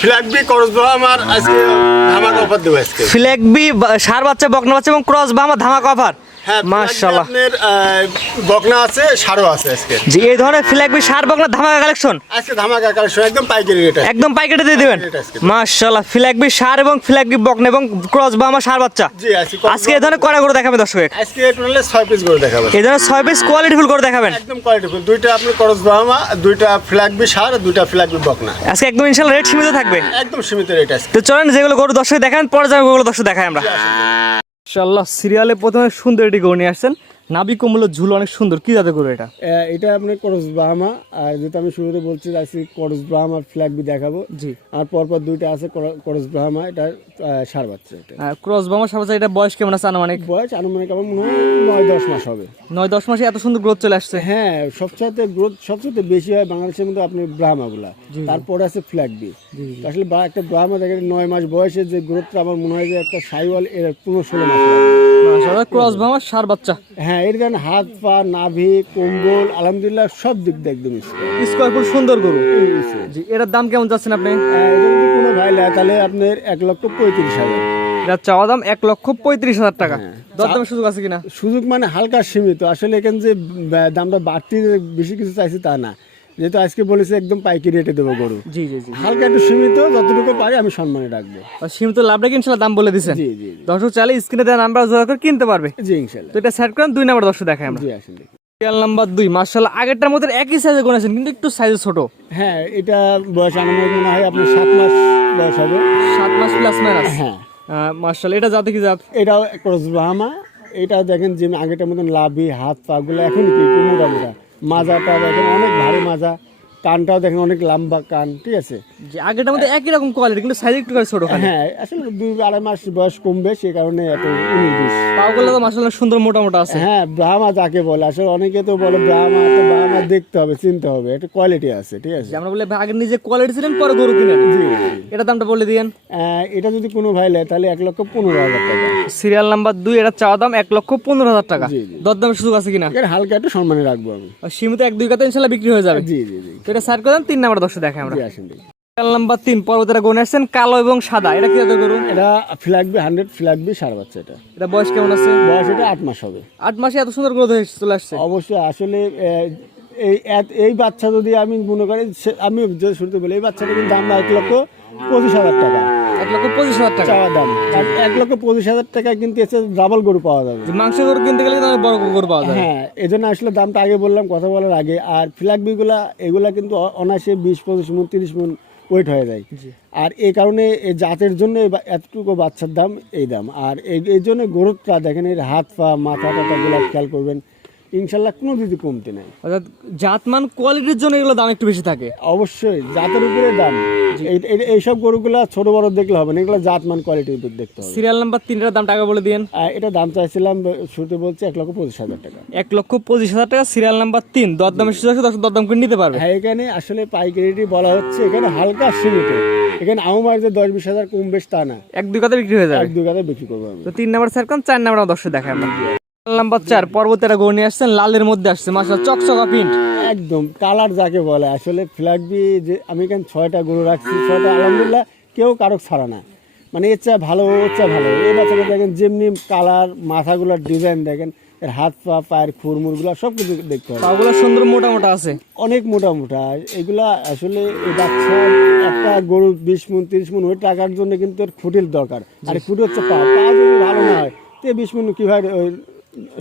Flag B করস আমার আজকে ধামাকা অফার দেবো আজকে। ফ্ল্যাগ বি সার বাচ্চা, বকনা বাচ্চা এবং ক্রস বা আমার ধামাকা অফার মাশাআল্লাহ। আপনার বকনা আছে সারও আছে আজকে। জি এই ধরনের ফ্ল্যাগ বি সার বকনা ধামাকা কালেকশন আজকে ধামাকা কালেকশন একদম পাইকারি রেট একদম পাইকারি দিয়ে দিবেন? পাইকারি আজকে। মাশাআল্লাহ ফ্ল্যাগ সার এবং ফ্ল্যাগ বি বকনা এবং ক্রস সার বাচ্চা। জি আজকে এই ধরনের কড়া করে দেখাবে দর্শক আজকে টোটালে পিস করে দেখাবো এই ধরনের ছয় পিস কোয়ালিটি ফুল করে দেখাবেন। একদম কোয়ালিটিফুল দুইটা আপনার করস দুইটা ফ্ল্যাগ বি সার দুইটা ফ্ল্যাগ বি বকনা। আজকে একদম রেট সীমিত থাকবে। একদম সীমিত রেট আজকে। তো চলেন যেগুলো গরু দর্শক দেখান পরে যাবে ওগুলো দর্শক দেখাই আমরা। ইনশাল্লাহ সিরিয়ালে প্রথমে সুন্দর এটি গড়ে নিয়ে আসছেন। নাবি কমল ঝুল অনেক সুন্দর। কি যাতে করে এটা? এটা আপনার করস বাহামা আর যেটা আমি শুরুতে বলছি আজকে করস বাহামা ফ্ল্যাগ বি দেখাবো। জি। আর পরপর দুইটা আছে করস ব্রাহ্মা। এটা সার বাচ্চা এটা ক্রস বামা সার বাচ্চা এটা বয়স কেমন আছে আনুমানিক? বয়স আনুমানিক আমার মনে হয় নয় দশ মাস হবে। নয় দশ মাসে এত সুন্দর গ্রোথ চলে আসছে। হ্যাঁ সবচেয়ে গ্রোথ সবচেয়ে বেশি হয় বাংলাদেশের মধ্যে আপনার ব্রাহ্মাগুলা তারপরে আছে বি আসলে বা একটা ব্রাহ্মা দেখেন নয় মাস বয়সে যে গ্রোথটা আমার মনে হয় যে একটা সাইওয়াল এর পনেরো ষোলো মাস ক্রস বামা সার বাচ্চা। হ্যাঁ এর কারণে হাত পা নাভি কম্বল আলহামদুলিল্লাহ সব দিক দিয়ে একদম স্কোয়ার। ফুট সুন্দর গরু। জি এটার দাম কেমন যাচ্ছেন আপনি? কোনো ভাই তাহলে আপনার এক লক্ষ পঁয়ত্রিশ হাজার। এটা চাওয়া দাম এক লক্ষ পঁয়ত্রিশ হাজার টাকা। হ্যাঁ। দরদামের সুযোগ আছে কিনা? সুযোগ মানে হালকা সীমিত। আসলে এখানে যে দামটা বাড়তি বেশি কিছু চাইছি তা না। যেহেতু আজকে বলেছে একদম পাইকারি রেটে দেবো গরু। জি জি জি। হালকা একটু সীমিত যতটুকু পারি আমি সম্মানে রাখব। সীমিত লাভটা কি ইনশাল্লাহ দাম বলে দিচ্ছেন জি জি। দর্শক চাইলে স্ক্রিনে দেওয়া নাম্বার জোগাড় করে কিনতে পারবে। জি ইনশাল্লাহ। তো এটা সেট করেন দুই নাম্বার দর্শক দেখাই আমরা। জি। সিরিয়াল নাম্বার দুই মার্শাল্লাহ আগেরটার মধ্যে একই সাইজে গুনেছেন কিন্তু একটু সাইজে ছোট। হ্যাঁ এটা বয়স আনুমানিক মনে হয় আপনার সাত মাস বয়স হবে। সাত মাস প্লাস মাইনাস হ্যাঁ। মার্শাল এটা জাতে কি জাত? এটাও ক্রস ব্রাহ্মা। এটা দেখেন যে আগেটার মতন লাভি হাত পা গুলো এখন কি মোটা মোটা? মাজাটা দেখেন অনেক ভারী মাজা। কানটাও দেখেন অনেক লম্বা কান ঠিক আছে? যে আগেরটার মধ্যে একই রকম কোয়ালিটি কিন্তু সাইজ একটু ছোট হ্যাঁ আসলে দুই আড়াই মাস বয়স কমবে সে কারণে এত উনিশ। বিশ পাগুলো তো মার্শাল্লাহ সুন্দর মোটা মোটা আছে। হ্যাঁ ব্রাহ্মা যাকে বলে আসলে অনেকে তো বলে ব্রাহ্মা তো ব্রাহ্মা দেখতে হবে চিনতে হবে একটা কোয়ালিটি আছে ঠিক আছে? আমরা বলে আগে নিজে কোয়ালিটি ছিলেন পরে গরু কিনেন। জি। এটা দামটা বলে দিয়েন। এটা যদি কোনো ভাই নেয় তাহলে এক লক্ষ পনেরো হাজার টাকা। সিরিয়াল নাম্বার দুই এটা চাওয়া দাম এক লক্ষ পনেরো হাজার টাকা। দরদামের সুযোগ আছে কিনা? এর হালকা একটু সম্মানে রাখব আমি। সীমিত এক দুই কাতে ইনশাল্লাহ বিক্রি হয়ে যাবে। জি জি জি। এটা সাইড করলাম তিন নাম্বার দর্শক দেখে। আমরা। নাম্বার তিন পর্বতেরা গুণ আসছেন কালো এবং সাদা এটা কি গরু? এটা ফ্ল্যাগবি হান্ড্রেড ফ্ল্যাগবি সার বাচ্চা এটা। এটা বয়স কেমন আছে? বয়স এটা আট মাস হবে। আট মাসে এত সুন্দর গ্রোথ হয়ে চলে আসছে। অবশ্যই আসলে এই এই বাচ্চা যদি আমি মনে করি আমি যে শুরুতে বলি এই বাচ্চাটা কিন্তু দাম এক লক্ষ পঁচিশ হাজার টাকা। লক্ষ পঁচিশ হাজার টাকা। চাওয়া দাম। আর এক লক্ষ পঁচিশ হাজার টাকা কিন্তু এসে ডাবল গরু পাওয়া যাবে। মাংস গরু কিনতে গেলে কিন্তু বড় গরু পাওয়া যায় হ্যাঁ এই জন্য আসলে দামটা আগে বললাম কথা বলার আগে। আর ফ্ল্যাগ বিগুলা এগুলা কিন্তু অনায়াসে বিশ পঁচিশ মন তিরিশ মন ওয়েট হয়ে যায়। আর এই কারণে এই জাতের জন্য এতটুকু বাচ্চার দাম এই দাম। আর এই এই জন্য গরুটা দেখেন এর হাত পা মাথা টাথাগুলো খেয়াল করবেন। ইনশাল্লাহ কোনো দিদি কমতে নাই। অর্থাৎ জাতমান কোয়ালিটির জন্য এগুলো দাম একটু বেশি থাকে। অবশ্যই জাতের উপরে দাম। এই- এই- এইসব গরুগুলা ছোট বড় দেখলে হবে না এগুলো জাতমান কোয়ালিটির উপর দেখতে হবে। সিরিয়াল নাম্বার তিনটার দাম টাকা বলে দিন এটা দাম চাইছিলাম শুরুতে বলছে এক লক্ষ পঁচিশ হাজার টাকা। এক লক্ষ পঁচিশ হাজার টাকা সিরিয়াল নাম্বার তিন। দরদামের সুযোগ আছে দশ দরদাম করে নিতে পারবে। হ্যাঁ এখানে আসলে পাইকারিটি বলা হচ্ছে এখানে হালকা সীমিত। এখানে আমার যে দশ বিশ হাজার কম বেশ তা না। এক দুই কথা বিক্রি হয়ে যাবে। এক দুই গাদা বিক্রি করব তো তিন নাম্বার স্যার কাম চার নাম্বার দর্শক দেখায় আমরা। নাম্বার চার পর্বতেরা গড় নিয়ে আসছেন লালের মধ্যে আসছে মাসা চকচকা প্রিন্ট একদম কালার যাকে বলে আসলে ফ্ল্যাগ বি যে আমি এখানে ছয়টা গরু রাখছি ছয়টা আলহামদুলিল্লাহ কেউ কারও ছাড়া না। মানে এর চেয়ে ভালো ওর চেয়ে ভালো। এই বাচ্চাটা দেখেন যেমনি কালার মাথাগুলোর ডিজাইন দেখেন এর হাত পা পায়ের খুরমুরগুলো সব কিছু দেখতে হবে। পাগুলো সুন্দর মোটা মোটা আছে। অনেক মোটা মোটা। এগুলা আসলে এই বাচ্চা একটা গরু বিশ মন তিরিশ মন ওই টাকার জন্য কিন্তু এর খুঁটির দরকার। আর খুঁটি হচ্ছে পা। পা যদি ভালো না হয় তো বিশ মন কীভাবে ওই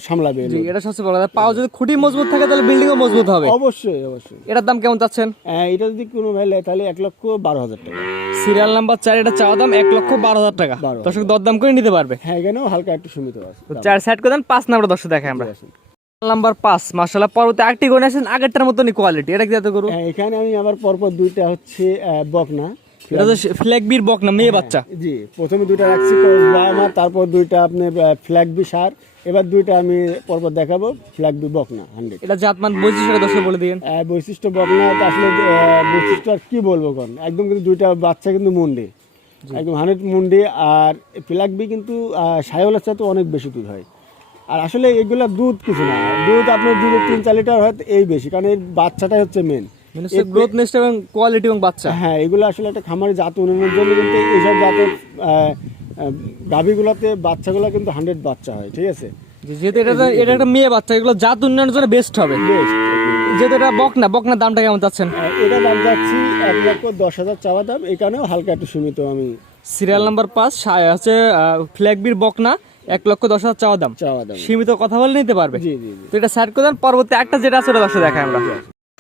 সামলাবে এটা সবচেয়ে বড় কথা। পাও যদি খুঁটি মজবুত থাকে তাহলে বিল্ডিংও মজবুত হবে। অবশ্যই অবশ্যই। এটার দাম কেমন চাচ্ছেন? হ্যাঁ, এটা যদি কোনো ভাই তাহলে এক লক্ষ বারো হাজার টাকা। সিরিয়াল নাম্বার চার এটা চাওয়া দাম এক লক্ষ বারো হাজার টাকা। দর্শক দরদাম করে নিতে পারবে। হ্যাঁ এখানেও হালকা একটু সীমিত আছে। চার সাইড করে দেন পাঁচ নাম্বার দর্শক দেখায় আমরা। নাম্বার পাঁচ মাসাল্লাহ পর্বতে আটটি গনে আছেন আগেরটার মতনই কোয়ালিটি এটা কি করু হ্যাঁ এখানে আমি আবার পরপর দুইটা হচ্ছে বকনা। এটা তো ফ্ল্যাগ বির বক না মেয়ে বাচ্চা। জি প্রথমে দুইটা রাখছি তারপর দুইটা আপনি ফ্ল্যাগ বি সার। এবার দুইটা আমি পরপর দেখাবো ফ্ল্যাগ বি বকনা হান্ড্রেড এটা জাতমান বৈশিষ্ট্য দর্শক বলে দিন আহ, বৈশিষ্ট্য বকনা আসলে বৈশিষ্ট্য আর কি বলব কোন একদম কিন্তু দুইটা বাচ্চা কিন্তু মুন্ডি। একদম হান্ড্রেড মুন্ডি আর ফ্ল্যাগ বি কিন্তু সায়লের সাথে অনেক বেশি দুধ হয়। আর আসলে এগুলা দুধ কিছু না দুধ আপনার দুধ তিন চার লিটার হয়তো এই বেশি কারণ এর বাচ্চাটাই হচ্ছে মেন মানে গ্রোথ নেস্ট এবং কোয়ালিটি এবং বাচ্চা। হ্যাঁ এগুলো আসলে একটা খামারে জাত উন্নয়নের জন্য কিন্তু এইসব জাতের গাভীগুলোতে বাচ্চাগুলো কিন্তু হান্ড্রেড বাচ্চা হয় ঠিক আছে? যেহেতু এটা এটা একটা মেয়ে বাচ্চা এগুলো জাত উন্নয়নের জন্য বেস্ট হবে। যেহেতু এটা বকনা বকনার দামটা কেমন চাচ্ছেন? এটা দাম যাচ্ছি এক লক্ষ দশ হাজার চাওয়া দাম কারণেও হালকা একটু সীমিত আমি। সিরিয়াল নাম্বার পাঁচ হচ্ছে ফ্ল্যাগবির বকনা এক লক্ষ দশ হাজার চাওয়া দাম। চাওয়া দাম। সীমিত কথা বলে নিতে পারবে। জি জি জি। তো এটা সাইড করে দেন পরবর্তী একটা যেটা আছে ওটা দশে দেখাই আমরা।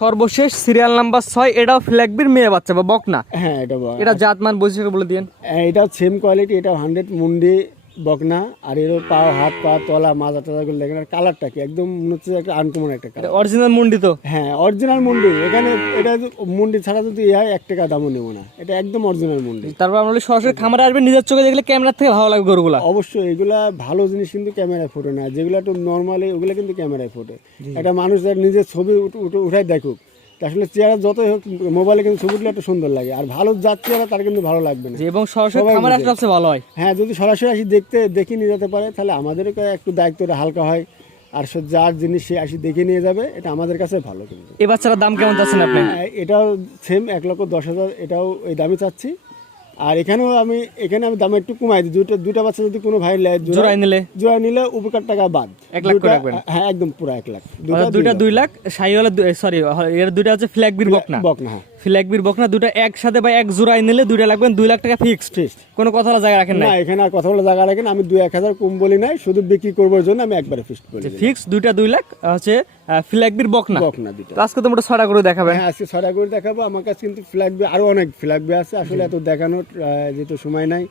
সর্বশেষ সিরিয়াল নাম্বার ছয় এটাও ফ্ল্যাগবির মেয়ে বাচ্চা বা বকনা হ্যাঁ এটা। এটা জাতমান বৈশিষ্ট্য বলে দিন এটা সেম কোয়ালিটি এটা হান্ড্রেড মুন্ডি বকনা আর এর পা হাত পা তলা মাজা টাজা গুলো দেখেন আর কালারটা কি? একদম মনে হচ্ছে একটা আনকমন একটা কালার অরিজিনাল মুন্ডি তো। হ্যাঁ অরিজিনাল মুন্ডি। এখানে এটা মুন্ডি ছাড়া যদি হয় এক টাকা দামও নেব না। এটা একদম অরিজিনাল মুন্ডি। তারপর আমরা সরাসরি খামারে আসবে নিজের চোখে দেখলে ক্যামেরা থেকে ভালো লাগবে গরুগুলা। অবশ্যই এগুলা ভালো জিনিস কিন্তু ক্যামেরায় ফোটে না। যেগুলো একটু নর্মালি ওগুলো কিন্তু ক্যামেরায় ফোটে। একটা মানুষ যার নিজের ছবি উঠ- উঠ- উঠাই দেখুক। আসলে চেহারা যতই হোক মোবাইলে কিন্তু ছবি একটু সুন্দর লাগে। আর ভালো যার চেহারা তার কিন্তু ভালো লাগবে না। এবং সরাসরি সবাই আসলে সবচেয়ে ভালো হয়। হ্যাঁ যদি সরাসরি আসি দেখতে দেখে নিয়ে যেতে পারে তাহলে আমাদেরও একটু দায়িত্বটা হালকা হয়। আর সে যার জিনিস সে আসি দেখে নিয়ে যাবে এটা আমাদের কাছে ভালো কিন্তু। এবার ছাড়া দাম কেমন চাচ্ছেন আপনি? হ্যাঁ, এটাও সেম এক লক্ষ দশ হাজার এটাও এই দামে চাচ্ছি। আর এখানেও আমি এখানে আমি দাম একটু কমাই দিই। দুটো দুটা বাচ্চা যদি কোনো ভাই জোড়াই নিলে? জোড়া নিলে উপকার টাকা বাদ। এক লাখ রাখবেন? হ্যাঁ একদম পুরো এক লাখ। দুটা দুইটা দুই লাখ। সাই সাইওয়ালা সরি এর দুইটা হচ্ছে ফ্ল্যাগবির বকনা। বকনা হ্যাঁ। ফ্ল্যাগবির বকনা দুটো একসাথে বা এক জোড়াই নিলে দুইটা লাগবেন দুই লাখ টাকা ফিক্সড কোনো কথা জায়গা রাখেন না এখানে আর কথা বলে জায়গা রাখেন আমি দুই এক হাজার কম বলি নাই শুধু বিক্রি করবার জন্য আমি একবারে ফিক্সড বলি ফিক্স দুইটা দুই লাখ হচ্ছে ফ্ল্যাগবির বকনা। বক না দুটো তো আজকে তোমরা ছটা করে দেখাবেন হ্যাঁ আজকে ছটা করে দেখাবো। আমার কাছে কিন্তু ফ্ল্যাগ আরও অনেক ফ্ল্যাগ আছে। আসলে এত দেখানোর যেহেতু সময় নাই।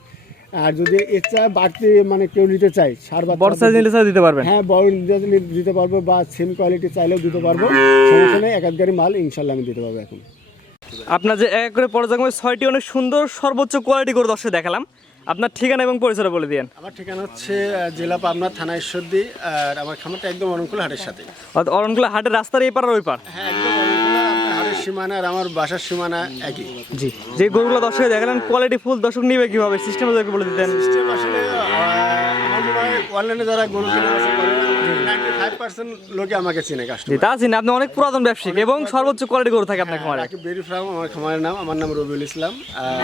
আর যদি ইচ্ছা বাড়তি মানে কেউ নিতে চাই সার বা বড় সাইজ নিলে দিতে পারবেন। হ্যাঁ বড় দিতে পারব বা সেম কোয়ালিটি চাইলেও দিতে পারব। সমস্যা নেই এক এক গাড়ি মাল ইনশাল্লাহ আমি দিতে পারব এখন। আপনার যে এক করে পর্যায়ক্রমে ছয়টি অনেক সুন্দর সর্বোচ্চ কোয়ালিটি করে দর্শক দেখালাম। আপনার ঠিকানা এবং পরিচয় বলে দিন আমার ঠিকানা হচ্ছে জেলা পাবনা থানা ঈশ্বরদী আর আমার খামারটা একদম অরণকুল হাটের সাথে অরণকুলা হাটের রাস্তার এই পার আর ওই পার হ্যাঁ একদম হাটের সীমানা আর আমার বাসার সীমানা একই। জি যে গরুগুলো দর্শক দেখালেন কোয়ালিটি ফুল দর্শক নিবে কীভাবে? সিস্টেম বলে দিতেন। সিস্টেম আসলে আমার মনে হয় অনলাইনে যারা গরু কেনা করে নাইনটি ফাইভ পার্সেন্ট লোকে আমাকে চিনে জি কাস্টমার তা চিনি। আপনি অনেক পুরাতন ব্যবসায়িক এবং সর্বোচ্চ কোয়ালিটি গরু থাকে আপনার খামারে। রাকিব বেরি ফার্ম আমার খামারের নাম আমার নাম রবিউল ইসলাম। আর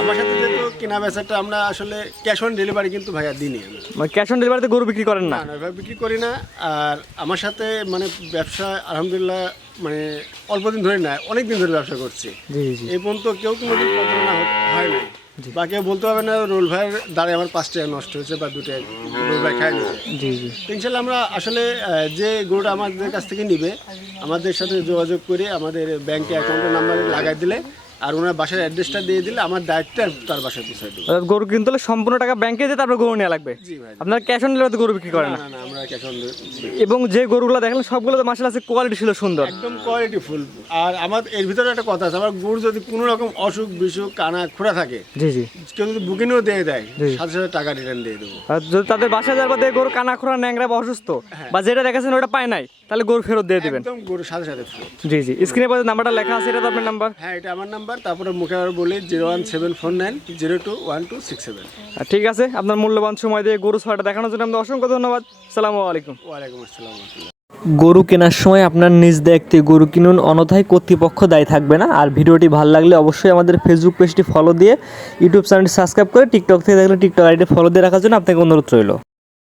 আমার সাথে যেহেতু কেনা বেচাটা আমরা আসলে ক্যাশ অন ডেলিভারি কিন্তু ভাইয়া দিনই মানে ক্যাশ অন ডেলিভারিতে গরু বিক্রি করেন না? না না বিক্রি করি না। আর আমার সাথে মানে ব্যবসা আলহামদুলিল্লাহ মানে অল্প দিন ধরে না অনেক দিন ধরে ব্যবসা করছি। এই পর্যন্ত কেউ প্রতারণা হ- হয় নাই। বা কেউ বলতে পারবে না রোল ভাইয়ের দ্বারা আমার পাঁচ টাকা নষ্ট হয়েছে বা দুটো রোল ভাই খাই না জি জি। ইনশাল্লাহ আমরা আসলে যে গরুটা আমাদের কাছ থেকে নিবে আমাদের সাথে যোগাযোগ করে আমাদের ব্যাংকে অ্যাকাউন্টের নাম্বার লাগাই দিলে আর ওনার বাসার অ্যাড্রেসটা দিয়ে দিলে আমার দায়িত্ব তার বাসায় পৌঁছাই দেবো। গরু কিনতে হলে সম্পূর্ণ টাকা ব্যাংকে দিয়ে তারপর গরু নেওয়া লাগবে। জি ভাই। আপনার ক্যাশ অন ডেলিভারিতে গরু বিক্রি করেন না। আমরা ক্যাশ অন এবং যে গরুগুলো দেখলেন সবগুলো তো মাসাল আছে কোয়ালিটি ছিল সুন্দর। একদম কোয়ালিটি ফুল আর আমার এর ভিতরে একটা কথা আছে আমার গরু যদি কোনো রকম অসুখ বিসুখ কানা খোঁড়া থাকে জি জি। কেউ যদি বুকিংও দিয়ে দেয় সাথে সাথে টাকা রিটার্ন দিয়ে দেবো। আর যদি তাদের বাসায় যাওয়ার পর গরু কানা খোরা ন্যাংরা বা অসুস্থ বা যেটা দেখাচ্ছেন ওটা পায় নাই তাহলে গরু ফেরত দিয়ে দিবেন। একদম গরুর সাথে সাথে ফুল জি জি। স্ক্রিনে পাশে নাম্বারটা লেখা আছে এটা তো আপনার নাম্বার? হ্যাঁ এটা আমার নাম্বার। তারপরে মুখে আবার বলি zero one seven four nine zero two one two six seven. আর ঠিক আছে আপনার মূল্যবান সময় দিয়ে গরু ছয়টা দেখানোর জন্য আমাদের অসংখ্য ধন্যবাদ। সালামু আলাইকুম। ওয়ালাইকুম আসসালাম গরু কেনার সময় আপনার নিজ দেখতে গরু কিনুন অনথায় কর্তৃপক্ষ দায়ী থাকবে না। আর ভিডিওটি ভালো লাগলে অবশ্যই আমাদের ফেসবুক পেজটি ফলো দিয়ে ইউটিউব চ্যানেলটি সাবস্ক্রাইব করে টিকটক থেকে দেখলে টিকটক আইডি ফলো দিয়ে রাখার জন্য আপনাকে অনুরোধ রইল।